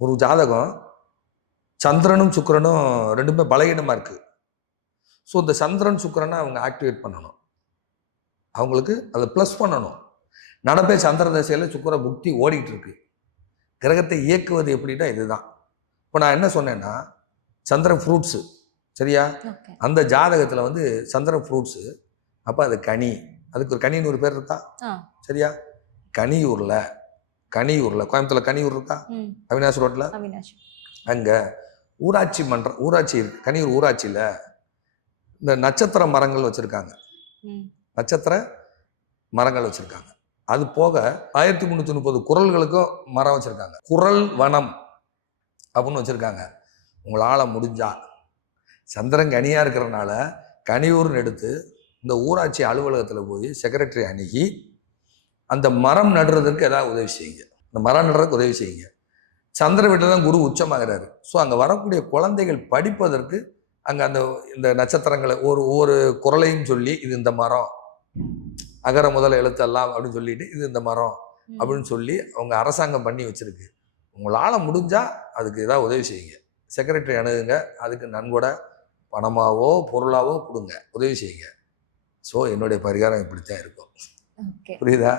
ஒரு ஜாதகம் சந்திரனும் சுக்கிரனும் ரெண்டுமே பலகீனமாக இருக்குது ஸோ இந்த சந்திரன் சுக்கிரனை அவங்க ஆக்டிவேட் பண்ணணும். அவங்களுக்கு அதை ப்ளஸ் பண்ணணும். நடப்பே சந்திர தசையில் சுக்கிர புக்தி ஓடிக்கிட்டு இருக்கு. கிரகத்தை இயக்குவது எப்படின்னா இதுதான். இப்போ நான் என்ன சொன்னேன்னா சந்திரன் ஃப்ரூட்ஸு சரியா? அந்த ஜாதகத்தில் வந்து சந்திரன் ஃப்ரூட்ஸு அப்போ அது கனி. அதுக்கு ஒரு கனின்னு ஒரு பேர் இருக்கா? சரியா? கனியூரில். கனியூரில் கோயம்புத்தூர்ல கனியூர் இருக்கா? ம். அவினாசி ரோட்டில் அவினாஷ். அங்கே ஊராட்சி மன்றம் ஊராட்சி இருக்கு கனியூர் ஊராட்சியில் இந்த நட்சத்திர மரங்கள் வச்சுருக்காங்க. நட்சத்திர மரங்கள் வச்சுருக்காங்க. அது போக ஆயிரத்தி முந்நூற்றி முப்பது குரல்களுக்கும் மரம் வச்சுருக்காங்க. குரல் வனம் அப்படின்னு வச்சுருக்காங்க. உங்களால் முடிஞ்சா. சந்திரன் கனியாக இருக்கிறனால கனியூர்னு எடுத்து இந்த ஊராட்சி அலுவலகத்தில் போய் செக்ரட்டரி அணுகி அந்த மரம் நடுறதுக்கு ஏதாவது உதவி செய்யுங்க. அந்த மரம் நடுறதுக்கு உதவி செய்யுங்க. சந்திர வீட்டில் தான் குரு உச்சமாகிறாரு. ஸோ அங்கே வரக்கூடிய குழந்தைகள் படிப்பதற்கு அங்கே அந்த இந்த நட்சத்திரங்களை ஒரு ஒவ்வொரு குரலையும் சொல்லி இது இந்த மரம். அகர முதல எழுத்தெல்லாம் அப்படின்னு சொல்லிட்டு இது இந்த மரம். அப்படின்னு சொல்லி அவங்க அரசாங்கம் பண்ணி வச்சிருக்கு. உங்களால் முடிஞ்சால் அதுக்கு ஏதாவது உதவி செய்யுங்க. செக்ரட்டரி அணுகுங்க. அதுக்கு நன்கொடை பணமாவோ பொருளாவோ கொடுங்க. உதவி செய்யுங்க. ஸோ என்னுடைய பரிகாரம் இப்படித்தான் இருக்கும். புரியுதா?